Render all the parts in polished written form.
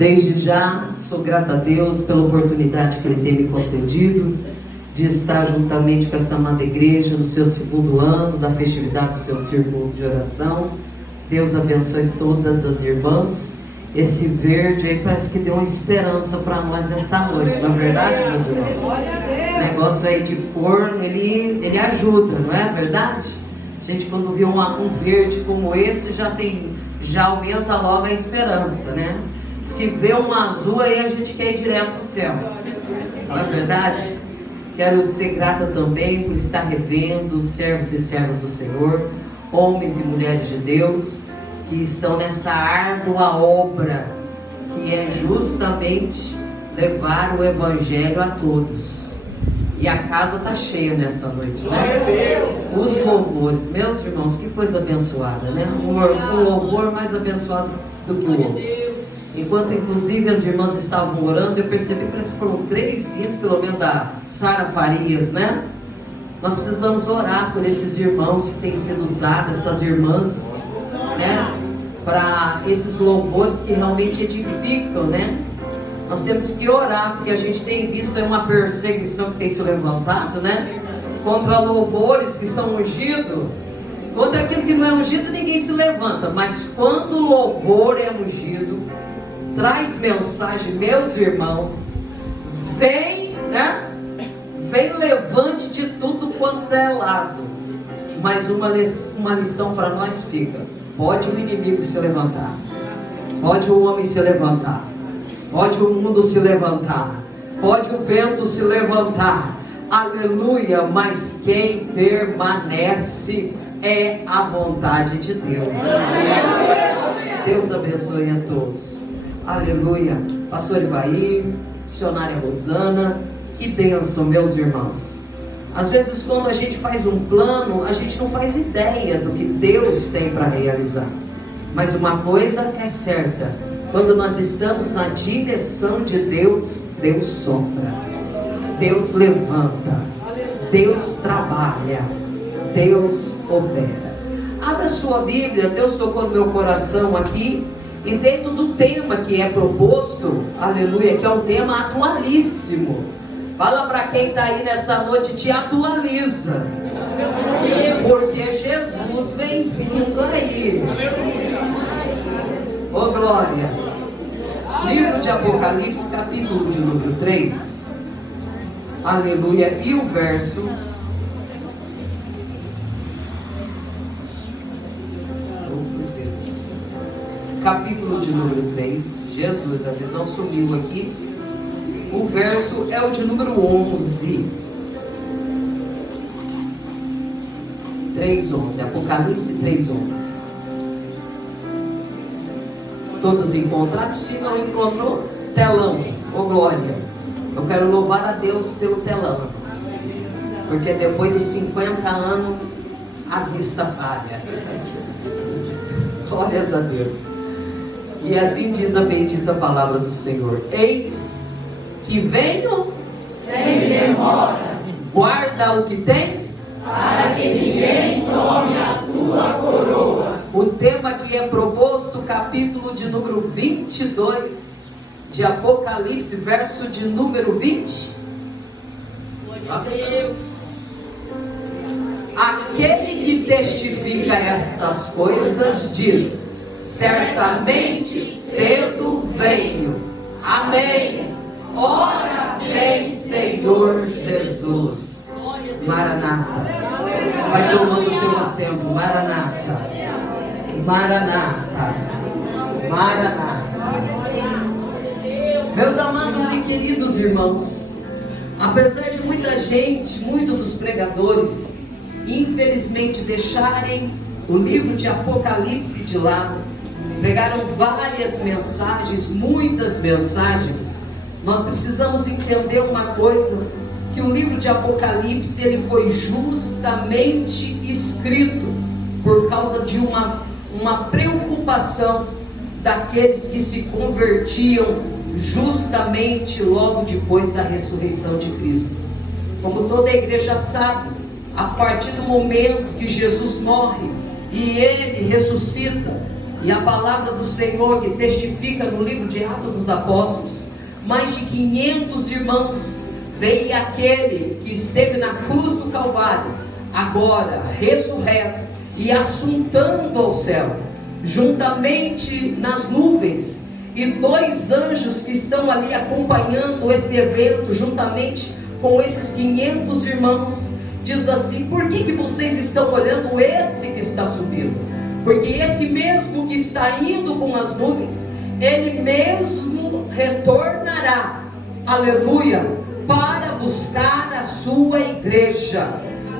Desde já, sou grata a Deus pela oportunidade que Ele tem me concedido de estar juntamente com essa amada igreja no seu segundo ano da festividade do seu círculo de oração. Deus abençoe todas as irmãs. Esse verde aí parece que deu uma esperança para nós nessa noite, não é verdade, meus irmãos? O negócio aí de cor, ele ajuda, não é verdade? A gente, quando vê um verde como esse, já aumenta logo a esperança, né? Se vê um azul, aí a gente quer ir direto para o céu, não é verdade? Quero ser grata também por estar revendo servos e servas do Senhor, homens e mulheres de Deus, que estão nessa árdua obra, que é justamente levar o Evangelho a todos. E a casa está cheia nessa noite, né? Os louvores, meus irmãos, que coisa abençoada, né? Um louvor mais abençoado do que o outro. Enquanto inclusive as irmãs estavam orando, eu percebi que parece que foram 3 hinos, pelo menos da Sara Farias, né? Nós precisamos orar por esses irmãos que têm sido usados, essas irmãs, né? Para esses louvores que realmente edificam, né? Nós temos que orar, porque a gente tem visto aí uma perseguição que tem se levantado, né? Contra louvores que são ungidos. Contra aquilo que não é ungido, ninguém se levanta. Mas quando o louvor é ungido, traz mensagem, meus irmãos, vem, né? Vem levante de tudo quanto é lado. Mas uma lição para nós fica: pode o inimigo se levantar, pode o homem se levantar, pode o mundo se levantar, pode o vento se levantar, aleluia, mas quem permanece é a vontade de Deus. Deus abençoe a todos. Aleluia. Pastor Ivair, missionária Rosana, que bênção, meus irmãos. Às vezes, quando a gente faz um plano, a gente não faz ideia do que Deus tem para realizar. Mas uma coisa é certa: quando nós estamos na direção de Deus, Deus sopra, Deus levanta, Deus trabalha, Deus opera. Abra sua Bíblia. Deus tocou no meu coração aqui, e dentro do tema que é proposto, aleluia, que é um tema atualíssimo. Fala para quem está aí nessa noite: te atualiza, porque Jesus vem vindo aí. Oh glórias. Livro de Apocalipse, capítulo de número 3, aleluia, e o verso capítulo de número 3, Jesus, a visão sumiu aqui. O verso é o de número 11. 3:11, Apocalipse 3:11. Todos encontraram? Se não encontrou, telão, ô glória. Eu quero louvar a Deus pelo telão, porque depois dos 50 anos a vista falha. Glórias a Deus. E assim diz a bendita palavra do Senhor: eis que venho sem demora, guarda o que tens, para que ninguém tome a tua coroa. O tema que é proposto, capítulo de número 22 de Apocalipse, verso de número 20. Aquele que testifica estas coisas diz: certamente cedo venho. Amém. Ora vem, Senhor Jesus. Maranata. Vai tomando o seu assento. Maranata. Maranata. Maranata. Meus amados e queridos irmãos, apesar de muita gente, muitos dos pregadores, infelizmente deixarem o livro de Apocalipse de lado, pregaram várias mensagens, muitas mensagens, nós precisamos entender uma coisa: que o livro de Apocalipse ele foi justamente escrito por causa de uma preocupação daqueles que se convertiam justamente logo depois da ressurreição de Cristo. Como toda a igreja sabe, a partir do momento que Jesus morre e ele ressuscita, E a palavra do Senhor que testifica no livro de Atos dos Apóstolos, mais de 500 irmãos, veio aquele que esteve na cruz do Calvário, agora ressurreto e assuntando ao céu, juntamente nas nuvens, e 2 anjos que estão ali acompanhando esse evento, juntamente com esses 500 irmãos, diz assim: por que vocês estão olhando esse que está subindo? Porque esse mesmo que está indo com as nuvens, ele mesmo retornará, aleluia, para buscar a sua igreja.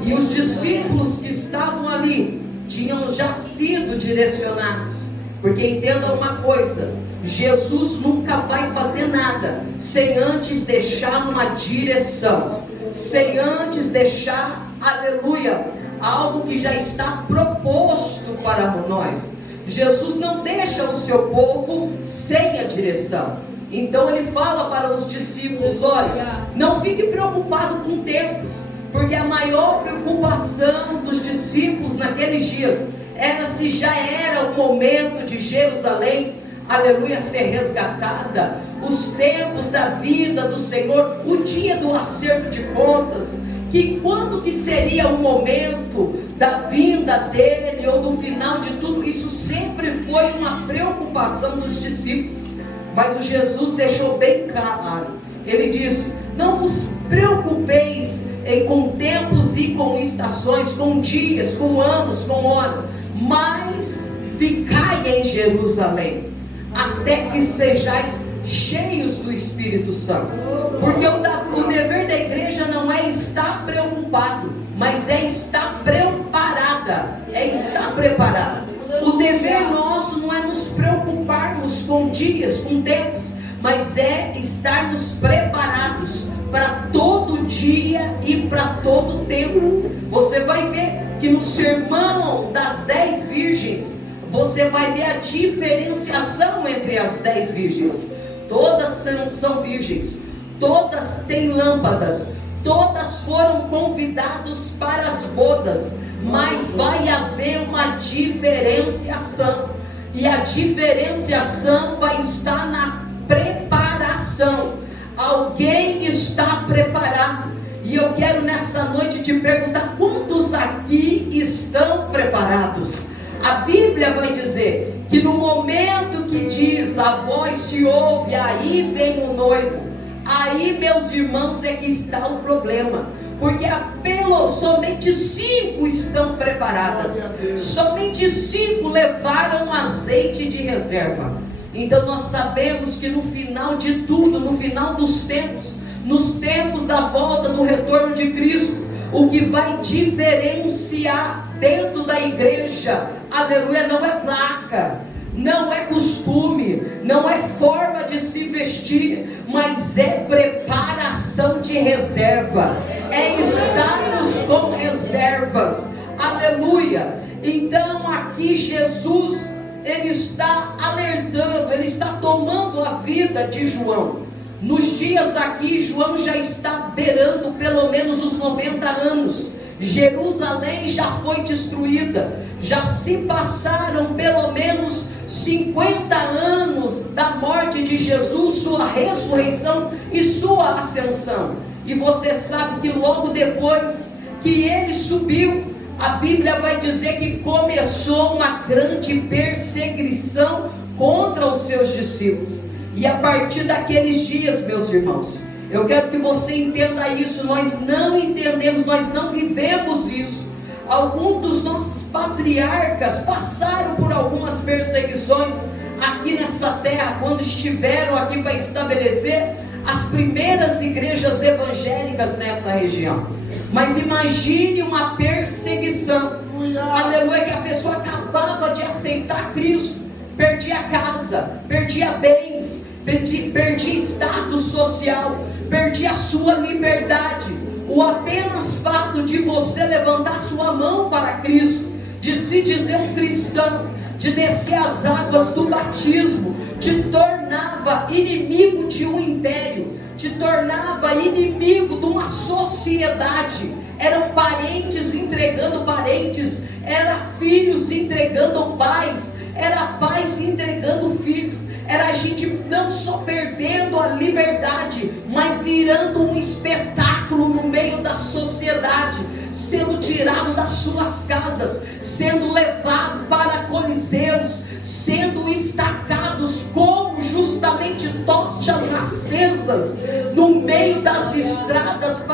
E os discípulos que estavam ali tinham já sido direcionados, porque entenda uma coisa: Jesus nunca vai fazer nada sem antes deixar uma direção, sem antes deixar, aleluia, algo que já está proposto para nós. Jesus não deixa o seu povo sem a direção. Então ele fala para os discípulos: olha, não fique preocupado com tempos, porque a maior preocupação dos discípulos naqueles dias era se já era o momento de Jerusalém, aleluia, ser resgatada, os tempos da vida do Senhor, o dia do acerto de contas, que quando que seria o momento da vinda dele ou do final de tudo. Isso sempre foi uma preocupação dos discípulos, mas o Jesus deixou bem claro. Ele disse: não vos preocupeis com tempos e com estações, com dias, com anos, com horas, mas ficai em Jerusalém até que sejais cheios do Espírito Santo. Porque o dever da igreja não é estar preocupado, mas é estar preparada, é estar preparada. O dever nosso não é nos preocuparmos com dias, com tempos, mas é estarmos preparados para todo dia e para todo tempo. Você vai ver que no sermão das 10 virgens, você vai ver a diferenciação entre as 10 virgens. Todas são virgens, todas têm lâmpadas, todas foram convidadas para as bodas, mas vai haver uma diferenciação, e a diferenciação vai estar na preparação. Alguém está preparado, e eu quero nessa noite te perguntar: quantos aqui estão preparados? A Bíblia vai dizer que no momento que diz a voz se ouve, aí vem o noivo. Aí, meus irmãos, é que está o problema, porque somente 5 estão preparadas, somente 5 levaram azeite de reserva. Então nós sabemos que no final de tudo, no final dos tempos, nos tempos da volta do retorno de Cristo, o que vai diferenciar dentro da igreja, aleluia, não é placa, não é costume, não é forma de se vestir, mas é preparação de reserva, é estarmos com reservas, aleluia. Então aqui Jesus, ele está alertando, ele está tomando a vida de João. Nos dias aqui, João já está beirando pelo menos os 90 anos. Jerusalém já foi destruída, já se passaram pelo menos 50 anos da morte de Jesus, sua ressurreição e sua ascensão. E você sabe que logo depois que ele subiu, a Bíblia vai dizer que começou uma grande perseguição contra os seus discípulos. E a partir daqueles dias, meus irmãos, eu quero que você entenda isso. Nós não entendemos, nós não vivemos isso. Alguns dos nossos patriarcas passaram por algumas perseguições aqui nessa terra, quando estiveram aqui para estabelecer as primeiras igrejas evangélicas nessa região. Mas imagine uma perseguição, aleluia, que a pessoa acabava de aceitar Cristo, perdia casa, perdia bens, perdia status social, perdia a sua liberdade. O apenas fato de você levantar sua mão para Cristo, de se dizer um cristão, de descer as águas do batismo, te tornava inimigo de um império, te tornava inimigo de uma sociedade. Eram parentes entregando parentes, eram filhos entregando pais, era pais entregando filhos, era a gente não só perdendo a liberdade, mas virando um espetáculo no meio da sociedade, sendo tirado das suas casas, sendo levado para coliseus, sendo estacados como justamente tochas acesas no meio das estradas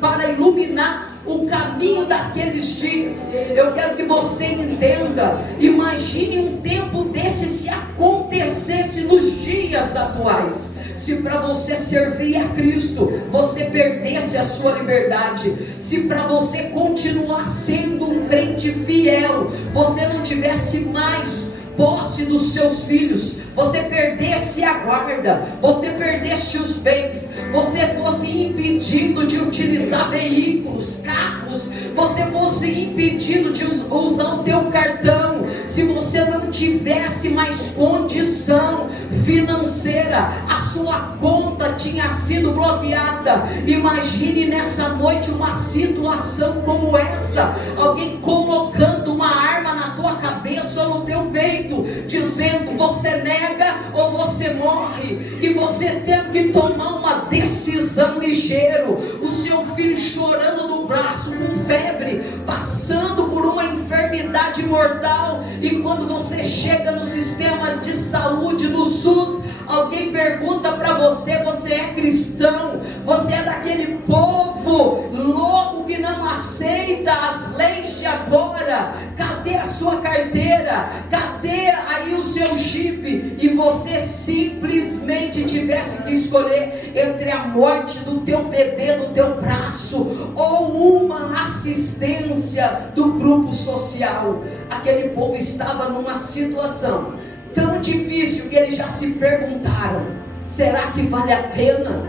para iluminar o caminho daqueles dias. Eu quero que você entenda, imagine um tempo desse se acontecesse nos dias atuais. Se para você servir a Cristo, você perdesse a sua liberdade, se para você continuar sendo um crente fiel, você não tivesse mais posse dos seus filhos, você perdesse a guarda, você perdesse os bens, você fosse impedido de utilizar veículos, carros, você fosse impedido de usar o teu cartão, se você não tivesse mais condição financeira, a sua conta tinha sido bloqueada. Imagine nessa noite uma situação como essa, alguém colocando uma arma na tua cabeça ou no teu peito, dizendo: você nega ou você morre, e você tem que tomar uma decisão ligeiro. O seu filho chorando no braço com febre, passando por uma enfermidade mortal, e quando você chega no sistema de saúde, no SUS, alguém pergunta para você: você é cristão? Você é daquele povo louco que não aceita as leis de agora? Cadê a sua carteira? Cadê aí o seu chip? E você simplesmente tivesse que escolher entre a morte do teu bebê no teu braço ou uma assistência do grupo social. Aquele povo estava numa situação tão difícil que eles já se perguntaram: será que vale a pena?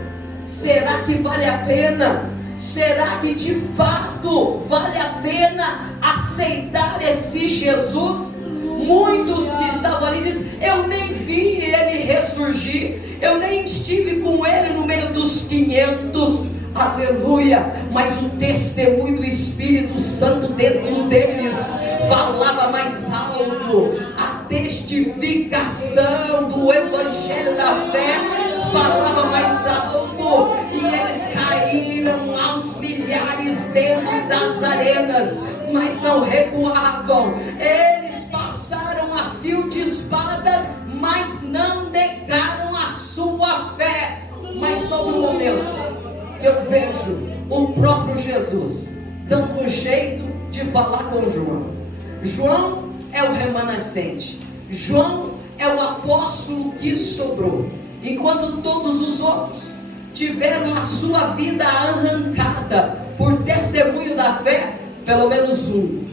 Será que vale a pena? Será que de fato vale a pena aceitar esse Jesus? Muitos que estavam ali dizem: eu nem vi ele ressurgir, eu nem estive com ele no meio dos 500, aleluia. Mas o testemunho do Espírito Santo dentro deles falava mais alto, a testificação do Evangelho da fé falava mais alto, e eles caíram aos milhares dentro das arenas, mas não recuavam. Eles passaram a fio de espadas, mas não negaram a sua fé. Mas só no momento que eu vejo o próprio Jesus dando um jeito de falar com João. João é o remanescente, João é o apóstolo que sobrou, enquanto todos os outros tiveram a sua vida arrancada por testemunho da fé. Pelo menos um,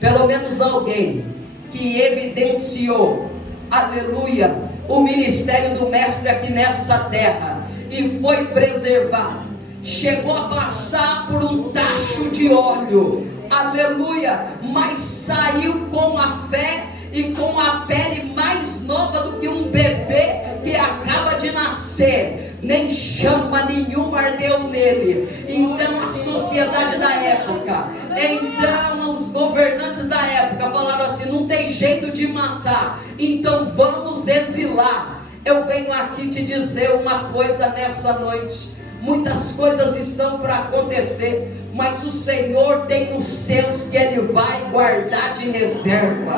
pelo menos alguém que evidenciou, aleluia, o ministério do mestre aqui nessa terra e foi preservado, chegou a passar por um tacho de óleo, aleluia, mas saiu com a fé e com a pele mais nova do que um bebê que acaba de nascer, nem chama nenhuma ardeu nele. Então a sociedade da época, então os governantes da época falaram assim: não tem jeito de matar, então vamos exilar. Eu venho aqui te dizer uma coisa nessa noite: muitas coisas estão para acontecer, mas o Senhor tem os seus que Ele vai guardar de reserva.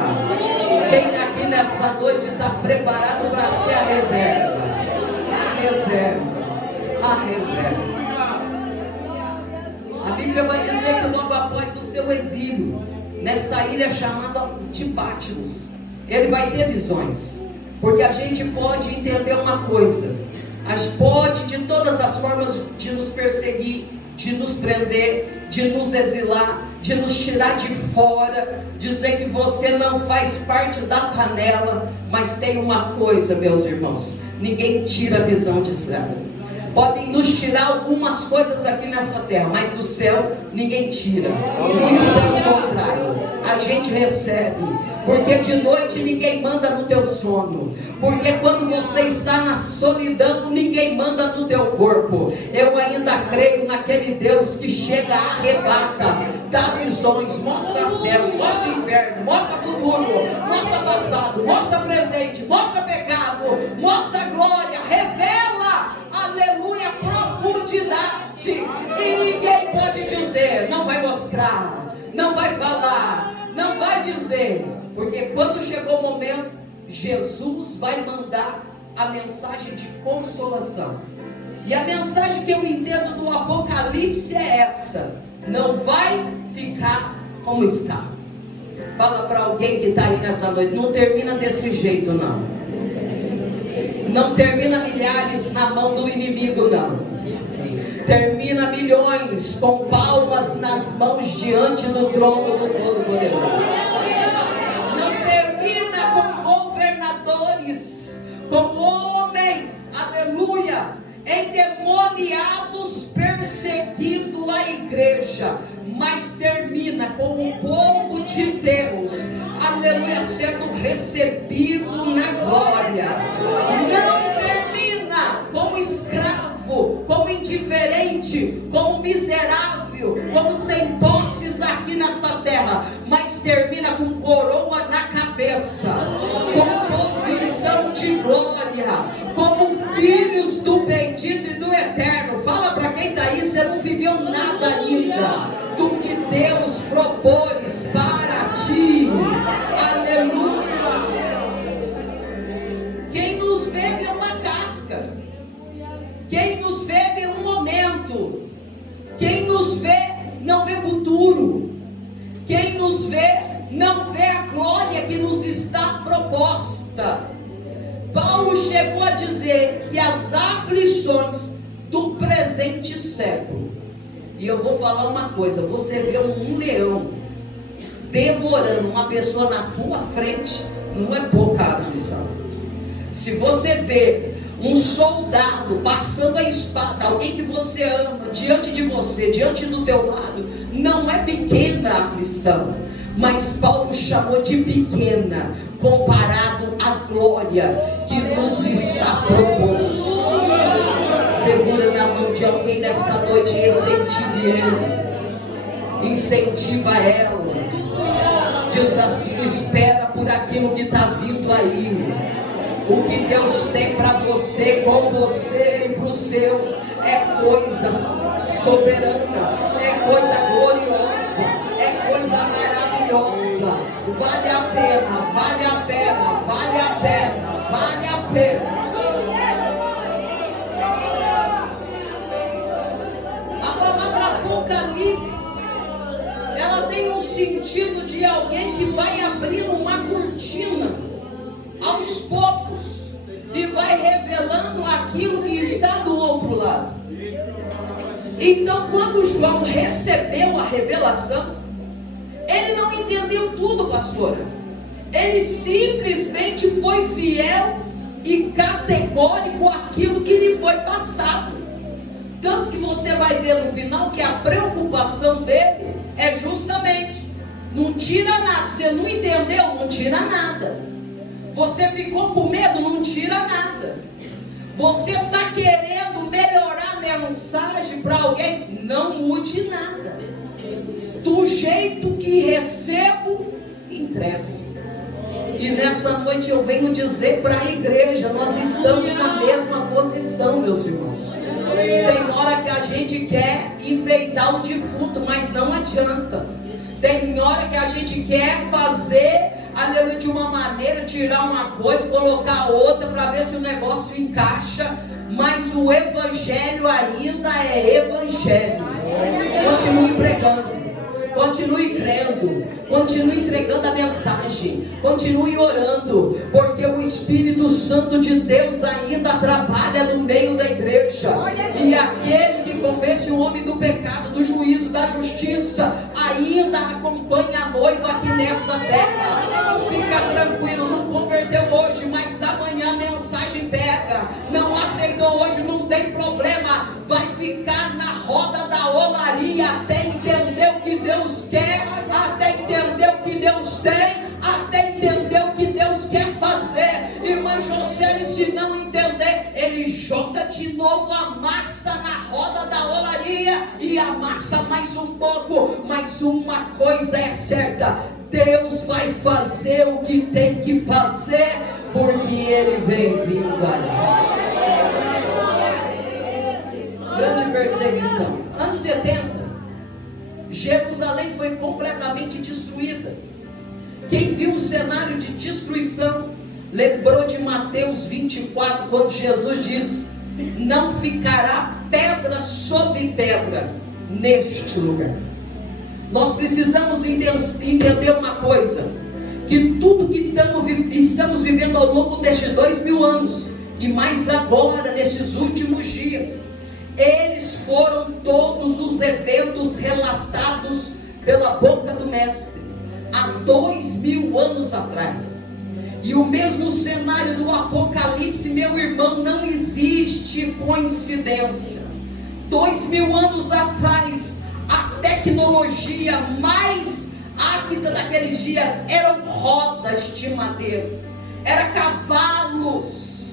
Quem aqui nessa noite está preparado para ser a reserva? A reserva, a reserva. A Bíblia vai dizer que logo após o seu exílio, nessa ilha chamada de Patmos, ele vai ter visões. Porque a gente pode entender uma coisa: a gente pode de todas as formas de nos perseguir, de nos prender, de nos exilar, de nos tirar de fora, dizer que você não faz parte da panela. Mas tem uma coisa, meus irmãos: ninguém tira a visão de céu. Podem nos tirar algumas coisas aqui nessa terra, mas do céu ninguém tira. Muito pelo contrário, a gente recebe. Porque de noite ninguém manda no teu sono. Porque quando você está na solidão, ninguém manda no teu corpo. Eu ainda creio naquele Deus que chega, arrebata, dá visões, mostra céu, mostra inferno, mostra futuro, mostra passado, mostra presente, mostra pecado, mostra glória, revela, aleluia, profundidade. E ninguém pode dizer, não vai mostrar, não vai falar, não vai dizer. Porque quando chegou o momento, Jesus vai mandar a mensagem de consolação. E a mensagem que eu entendo do Apocalipse é essa: não vai ficar como está. Fala para alguém que está aí nessa noite, não termina desse jeito não. Não termina milhares na mão do inimigo não. Termina milhões com palmas nas mãos diante do trono do Todo-Poderoso. Com governadores, com homens, aleluia, endemoniados perseguindo a igreja, mas termina com o povo de Deus, aleluia, sendo recebido na glória. Não termina como escravo, como indiferente, como miserável, como sem posses aqui nessa terra, mas termina com coroa na cabeça, com posição de glória, como filhos do bendito e do eterno. Fala para quem está aí, você não viveu nada ainda do que Deus propôs para ti. Aleluia. Quem nos vê vê uma casca, quem nos vê vê um momento, quem nos vê não vê futuro, quem nos vê não vê a glória que nos está proposta. Paulo chegou a dizer que as aflições do presente século, e eu vou falar uma coisa, você vê um leão devorando uma pessoa na tua frente, não é pouca aflição. Se você vê um soldado passando a espada, alguém que você ama, diante de você, diante do teu lado, não é pequena a aflição, mas Paulo chamou de pequena, comparado à glória que nos está proposto. Segura na mão de alguém nessa noite e incentive ele, incentiva ela, diz assim: espera por aquilo que está vindo aí. O que Deus tem para você, com você e para os seus, é coisa soberana, é coisa gloriosa, é coisa maravilhosa. Vale a pena, vale a pena, vale a pena, vale a pena. A palavra Apocalipse, ela tem um sentido de alguém que vai abrindo uma cortina aos poucos e vai revelando aquilo que está do outro lado. Então, quando João recebeu a revelação, ele não entendeu tudo, pastora. Ele simplesmente foi fiel e categórico àquilo que lhe foi passado. Tanto que você vai ver no final que a preocupação dele é justamente: não tira nada. Você não entendeu? Não tira nada. Você ficou com medo? Não tira nada. Você está querendo melhorar a mensagem para alguém? Não mude nada. Do jeito que recebo, entrego. E nessa noite eu venho dizer para a igreja: nós estamos na mesma posição, meus irmãos. Tem hora que a gente quer enfeitar o defunto, mas não adianta. Tem hora que a gente quer fazer, aleluia, de uma maneira, tirar uma coisa, colocar outra para ver se o negócio encaixa, mas o evangelho ainda é evangelho. Continue pregando, continue crendo, continue entregando a mensagem, continue orando, porque o Espírito Santo de Deus ainda trabalha no meio da igreja. E aquele que convence o homem do pecado, do juízo, da justiça, ainda acompanha a noiva aqui nessa terra. Fica tranquilo, não converteu hoje, mas amanhã a mensagem pega. Não aceitou hoje, não tem problema, vai ficar na roda da olaria até entender o que Deus quer, até entender o que Deus tem, até entender entender, ele joga de novo a massa na roda da olaria e amassa mais um pouco. Mas uma coisa é certa: Deus vai fazer o que tem que fazer, porque Ele vem vindo aí. Grande perseguição. Anos 70, Jerusalém foi completamente destruída. Quem viu o cenário de destruição lembrou de Mateus 24, quando Jesus diz: não ficará pedra sobre pedra neste lugar. Nós precisamos entender uma coisa: que tudo que estamos vivendo ao longo destes 2000 anos, e mais agora, nesses últimos dias, eles foram todos os eventos relatados pela boca do Mestre, há 2000 anos atrás. E o mesmo cenário do Apocalipse, meu irmão, não existe coincidência. 2000 anos atrás, a tecnologia mais apta daqueles dias eram rodas de madeira, eram cavalos,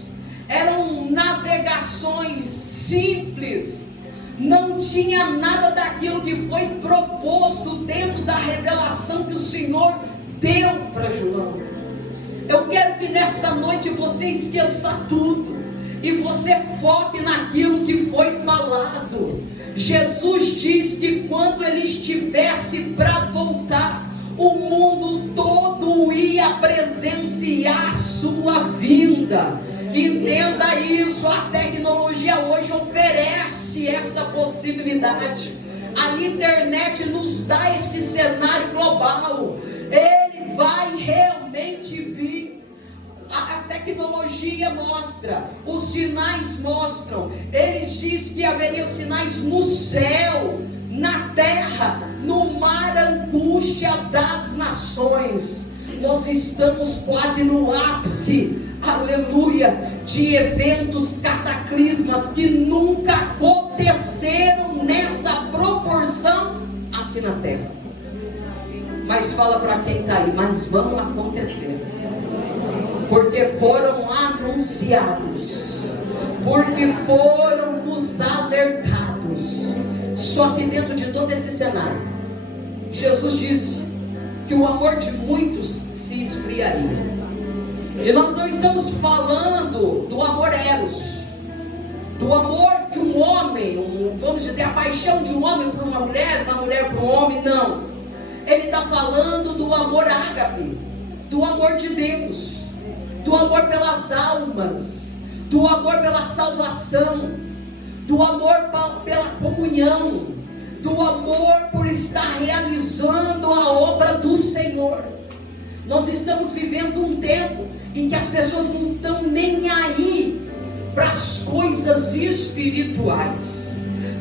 eram navegações simples. Não tinha nada daquilo que foi proposto dentro da revelação que o Senhor deu para João. Eu quero que nessa noite você esqueça tudo e você foque naquilo que foi falado. Jesus diz que quando Ele estivesse para voltar, o mundo todo ia presenciar a sua vinda. Entenda isso, a tecnologia hoje oferece essa possibilidade. A internet nos dá esse cenário global. Ele vai realmente vir. A tecnologia mostra, os sinais mostram. Eles dizem que haveriam sinais no céu, na terra, no mar, angústia das nações. Nós estamos quase no ápice, aleluia, de eventos cataclismas que nunca aconteceram nessa proporção aqui na terra. Mas fala para quem está aí: mas vão acontecer, porque foram anunciados, porque foram nos alertados. Só que dentro de todo esse cenário, Jesus disse que o amor de muitos se esfriaria. E nós não estamos falando do amor eros, do amor de um homem, vamos dizer, a paixão de um homem por uma mulher para um homem, não. Ele está falando do amor ágape, do amor de Deus, do amor pelas almas, do amor pela salvação, do amor pela comunhão, do amor por estar realizando a obra do Senhor. Nós estamos vivendo um tempo em que as pessoas não estão nem aí para as coisas espirituais,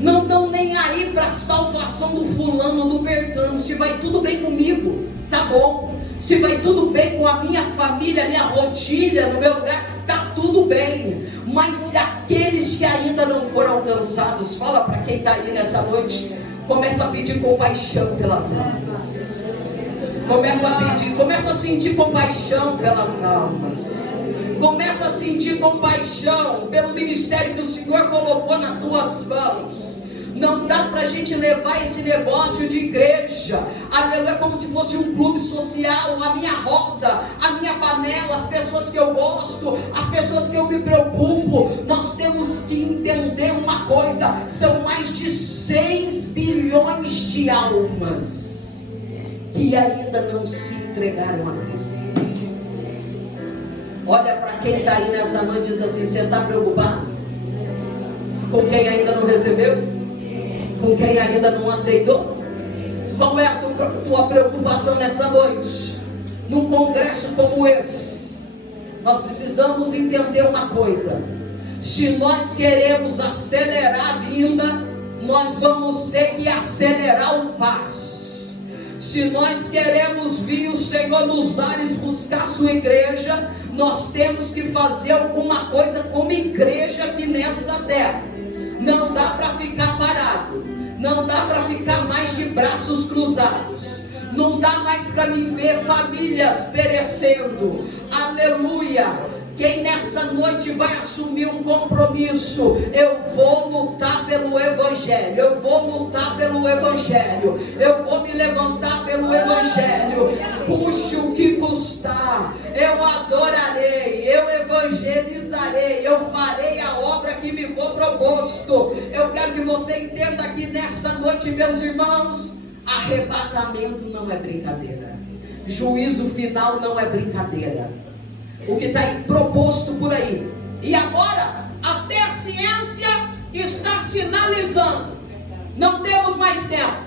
não estão nem aí para a salvação do fulano ou do bertano. Se vai tudo bem comigo, tá bom. Se vai tudo bem com a minha família, minha rotina, no meu lugar, tá tudo bem. Mas se aqueles que ainda não foram alcançados, fala para quem está aí nessa noite, começa a pedir compaixão pelas almas. Começa a sentir compaixão pelas almas. Começa a sentir compaixão pelo ministério que o Senhor colocou nas tuas mãos. Não dá para a gente levar esse negócio de igreja, aleluia, como se fosse um clube social, a minha roda, a minha panela, as pessoas que eu gosto, as pessoas que eu me preocupo. Nós temos que entender uma coisa: são mais de 6 bilhões de almas que ainda não se entregaram a Cristo. Olha para quem está aí nessa noite e diz assim: você está preocupado com quem ainda não recebeu? Com quem ainda não aceitou? Qual é a tua preocupação nessa noite? Num congresso como esse, nós precisamos entender uma coisa: se nós queremos acelerar a vinda, nós vamos ter que acelerar o passo. Se nós queremos vir o Senhor nos ares buscar sua igreja, nós temos que fazer alguma coisa como igreja aqui nessa terra. Não dá para ficar parado, não dá para ficar mais de braços cruzados, não dá mais para me ver famílias perecendo, aleluia, Quem nessa noite vai assumir um compromisso? Eu vou lutar pelo Evangelho, eu vou lutar pelo Evangelho, eu vou me levantar pelo Evangelho, custe o que custar, eu adorarei, eu evangelizarei, eu farei a obra que me for proposto. Eu quero que você entenda que nessa noite, meus irmãos, arrebatamento não é brincadeira, juízo final não é brincadeira. O que está proposto por aí. E agora, até a ciência está sinalizando. Não temos mais tempo.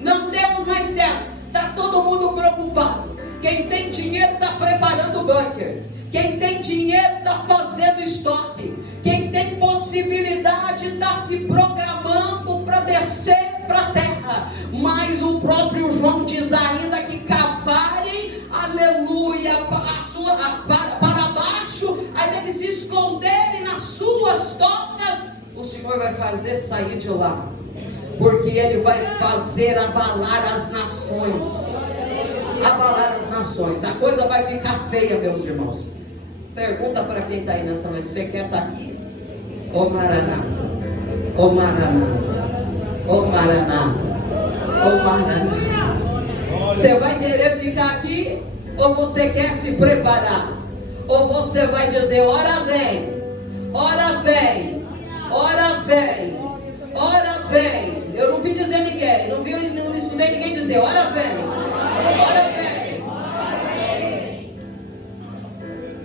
Não temos mais tempo. Está todo mundo preocupado. Quem tem dinheiro está preparando o bunker. Quem tem dinheiro está fazendo estoque. Quem tem possibilidade está se programando para descer para a terra. Mas o próprio João diz ainda que cavarem, aleluia, para baixo, ainda que se esconderem nas suas tocas, o Senhor vai fazer sair de lá, porque Ele vai fazer abalar as nações. Abalar as nações. A coisa vai ficar feia, meus irmãos. Pergunta para quem está aí nessa noite: você quer estar aqui? Ô Maranata, ô Maranata, ô Maranata, ô Maranata. Você vai querer ficar aqui? Ou você quer se preparar? Ou você vai dizer: ora vem, ora vem, ora vem, ora vem. Eu não vi dizer ninguém, não estudei ninguém dizer ora vem, ora vem.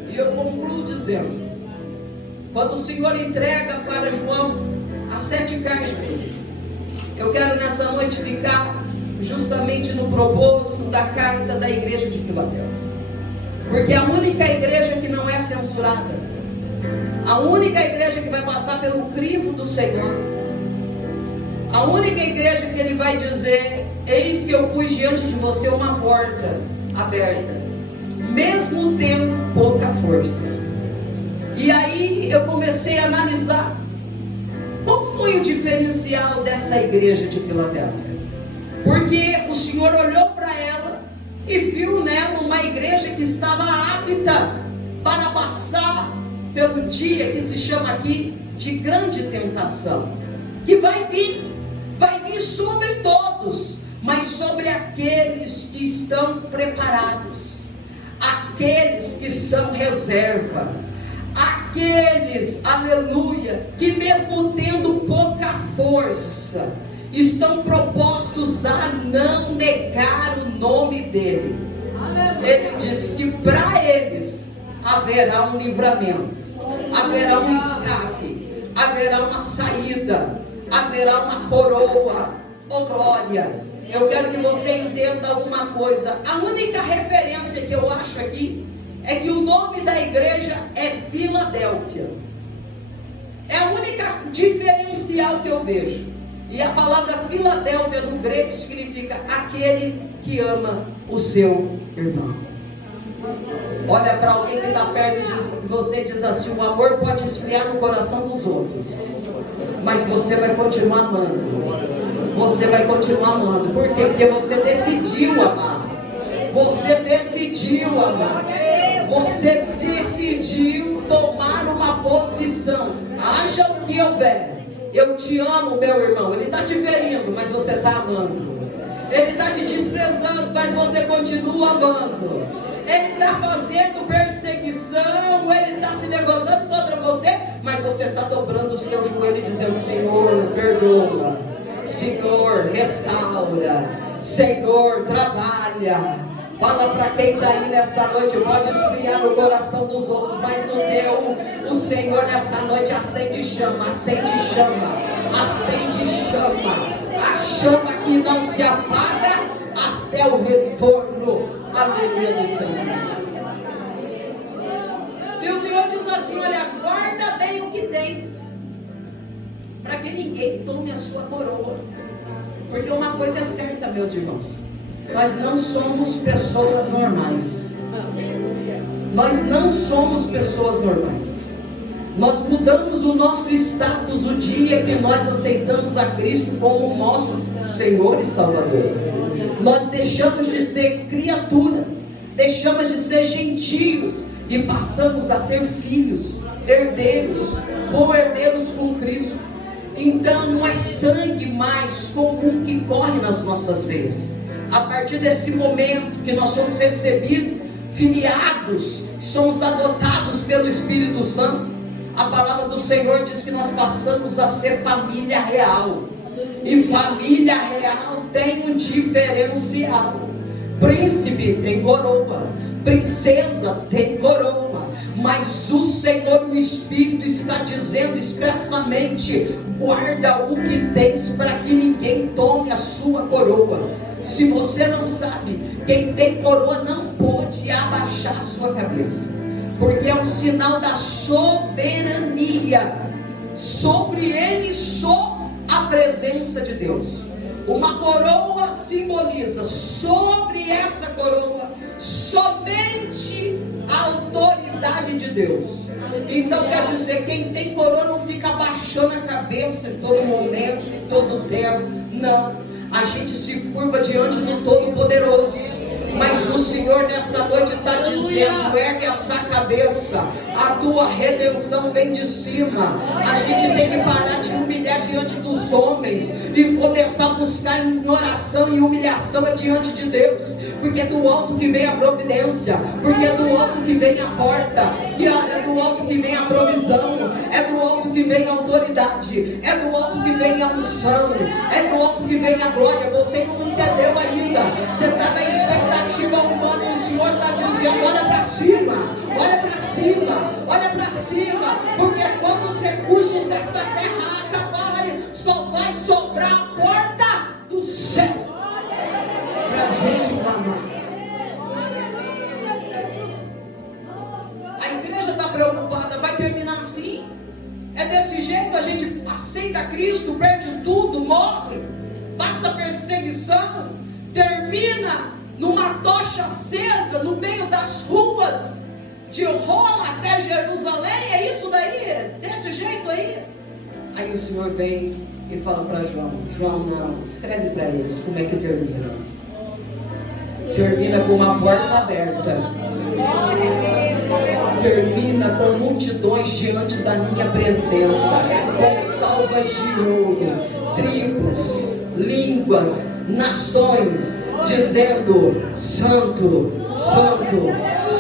E eu concluo dizendo: quando o Senhor entrega para João as 7 cartas, eu quero nessa noite ficar justamente no propósito da carta da igreja de Filadélfia, porque é a única igreja que não é censurada, a única igreja que vai passar pelo crivo do Senhor, a única igreja que Ele vai dizer: eis que eu pus diante de você uma porta aberta, mesmo tendo pouca força. E aí eu comecei a analisar qual foi o diferencial dessa igreja de Filadélfia. Porque o Senhor olhou para ela e viu nela uma igreja que estava apta para passar pelo dia que se chama aqui de grande tentação, que vai vir sobre todos, mas sobre aqueles que estão preparados, aqueles que são reserva, aqueles, aleluia, que mesmo tendo pouca força, estão propostos a não negar o nome dele. Ele diz que para eles haverá um livramento, haverá um escape, haverá uma saída, haverá uma coroa. Oh glória! Eu quero que você entenda uma coisa: a única referência que eu acho aqui é que o nome da igreja é Filadélfia. É a única diferencial que eu vejo. E a palavra Filadélfia no grego significa aquele que ama o seu irmão. Olha para alguém que está perto de você e diz assim: o amor pode esfriar no coração dos outros, mas você vai continuar amando. Você vai continuar amando. Por quê? Porque você decidiu amar. Você decidiu amar. Você decidiu tomar uma posição. Haja o que houver. Eu te amo, meu irmão. Ele está te ferindo, mas você está amando. Ele está te desprezando, mas você continua amando. Ele está fazendo perseguição, ele está se levantando contra você, mas você está dobrando o seu joelho e dizendo: Senhor, perdoa. Senhor, restaura. Senhor, trabalha. Fala para quem está aí nessa noite: pode esfriar no coração dos outros, mas no teu, o Senhor nessa noite acende chama, acende chama, acende chama. A chama que não se apaga até o retorno, aleluia, do Senhor. E o Senhor diz assim: olha, guarda bem o que tens, para que ninguém tome a sua coroa. Porque uma coisa é certa, meus irmãos: nós não somos pessoas normais. Nós não somos pessoas normais. Nós mudamos o nosso status o dia que nós aceitamos a Cristo como nosso Senhor e Salvador. Nós deixamos de ser criatura, deixamos de ser gentios, e passamos a ser filhos, herdeiros, co-herdeiros com Cristo. Então não é sangue mais comum que corre nas nossas veias. A partir desse momento que nós somos recebidos, filiados, somos adotados pelo Espírito Santo, a palavra do Senhor diz que nós passamos a ser família real. E família real tem um diferencial. Príncipe tem coroa, princesa tem coroa, mas o Senhor, o Espírito, está dizendo expressamente: guarda o que tens, para que ninguém tome a sua coroa. Se você não sabe, quem tem coroa não pode abaixar a sua cabeça, porque é um sinal da soberania. Sobre ele só a presença de Deus. Uma coroa simboliza, sobre essa coroa, somente a autoridade de Deus. Então quer dizer, quem tem coroa não fica abaixando a cabeça em todo momento, em todo tempo. Não, a gente se curva diante do Todo-Poderoso. Mas o Senhor nessa noite está dizendo: ergue essa cabeça, a tua redenção vem de cima. A gente tem que parar de humilhar diante dos homens e começar a buscar em oração e humilhação diante de Deus, porque é do alto que vem a providência, porque é do alto que vem a porta, é do alto que vem a provisão, é do alto que vem a autoridade, é do alto que vem a unção, é do alto que vem a glória. Você não entendeu ainda, você está na expectativa humana, e o Senhor está dizendo: olha para cima, olha para cima, olha para cima, porque quando os recursos dessa terra acabarem, só vai sobrar a porta do céu para a gente clamar. A igreja está preocupada, vai terminar assim? É desse jeito? A gente aceita Cristo, perde tudo, morre, passa perseguição, termina numa tocha acesa no meio das ruas de Roma até Jerusalém? É isso daí? É desse jeito aí? Aí o Senhor vem e fala para João: João, não, escreve para eles como é que termina. Termina com uma porta aberta, termina com multidões diante da minha presença, com salvas de ouro, tribos, línguas, nações, dizendo: Santo, Santo,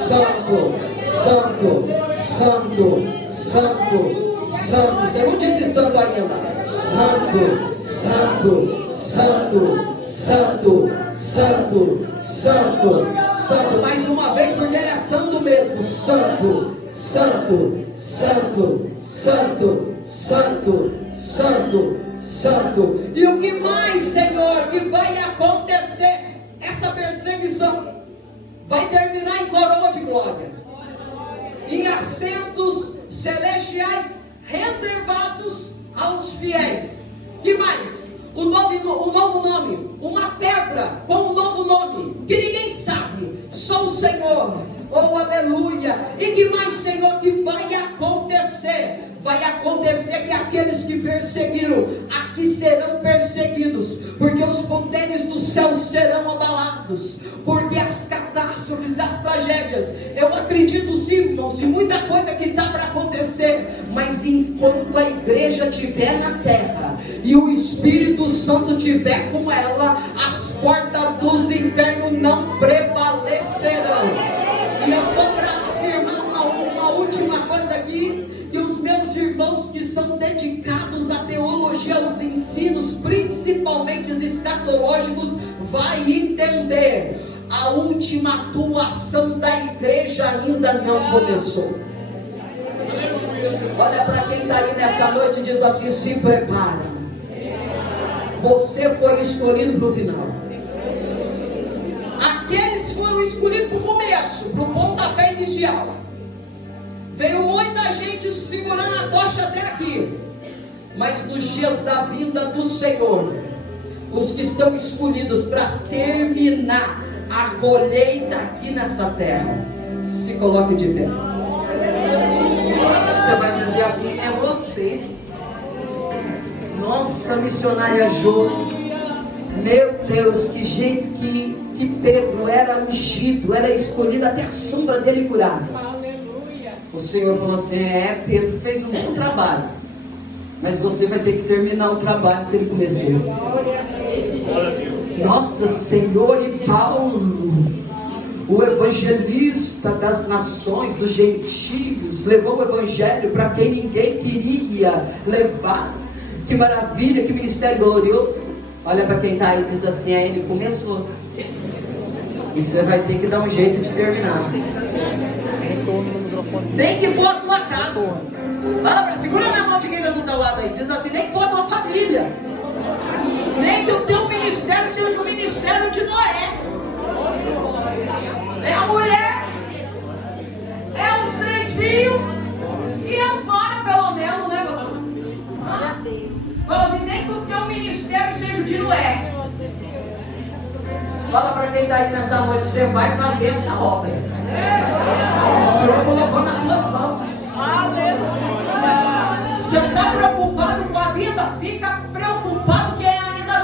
Santo, Santo, Santo, Santo, Santo. Você não disse santo ainda. Santo, Santo, Santo, Santo, Santo, Santo, Santo. Mais uma vez, porque ele é santo mesmo. Santo, Santo, Santo, Santo, Santo, Santo, Santo. E o que mais, Senhor, que vai acontecer? Essa perseguição vai terminar em coroa de glória, em assentos celestiais reservados aos fiéis. Que mais? O novo nome, uma pedra com um novo nome, que ninguém sabe, só o Senhor. Oh, aleluia! E que mais, Senhor, que vai acontecer? Vai acontecer que aqueles que perseguiram aqui serão perseguidos, porque os poderes do céu serão abalados, porque as catástrofes, as tragédias, eu acredito sim, irmãos, em muita coisa que está para acontecer, mas enquanto a igreja estiver na terra e o Espírito Santo estiver com ela, as portas dos infernos não prevalecerão. E eu estou para afirmar uma última coisa aqui, que os meus irmãos que são dedicados à teologia, aos ensinos, principalmente os escatológicos, vai entender: a última atuação da igreja ainda não começou. Olha para quem está aí nessa noite e diz assim: se prepara, você foi escolhido para o final. Aqueles foram escolhidos para o começo, para o pontapé inicial. Veio muita gente segurando a tocha até aqui, mas nos dias da vinda do Senhor, os que estão escolhidos para terminar a colheita aqui nessa terra, se coloque de pé. Você vai dizer assim: é você. Nossa, missionária Jô, meu Deus, que jeito que Pedro era ungido, era escolhido até a sombra dele curar. O Senhor falou assim: Pedro fez um bom trabalho, mas você vai ter que terminar o trabalho que ele começou. Nossa, Senhor, e Paulo, o evangelista das nações, dos gentios, levou o evangelho para quem ninguém queria levar. Que maravilha, que ministério glorioso. Olha para quem está aí e diz assim: ele começou, e você vai ter que dar um jeito de terminar. Nem que for a tua casa. Segura na mão de quem está do teu lado aí. Diz assim: nem que for a tua família. Nem que o teu ministério seja o ministério de Noé. É a mulher, é os 3 filhos e as noras, pelo menos, né, pastor? Fala assim: nem que o teu ministério seja o de Noé. Fala para quem está aí nessa noite: você vai fazer essa obra. O Senhor colocou nas tuas mãos.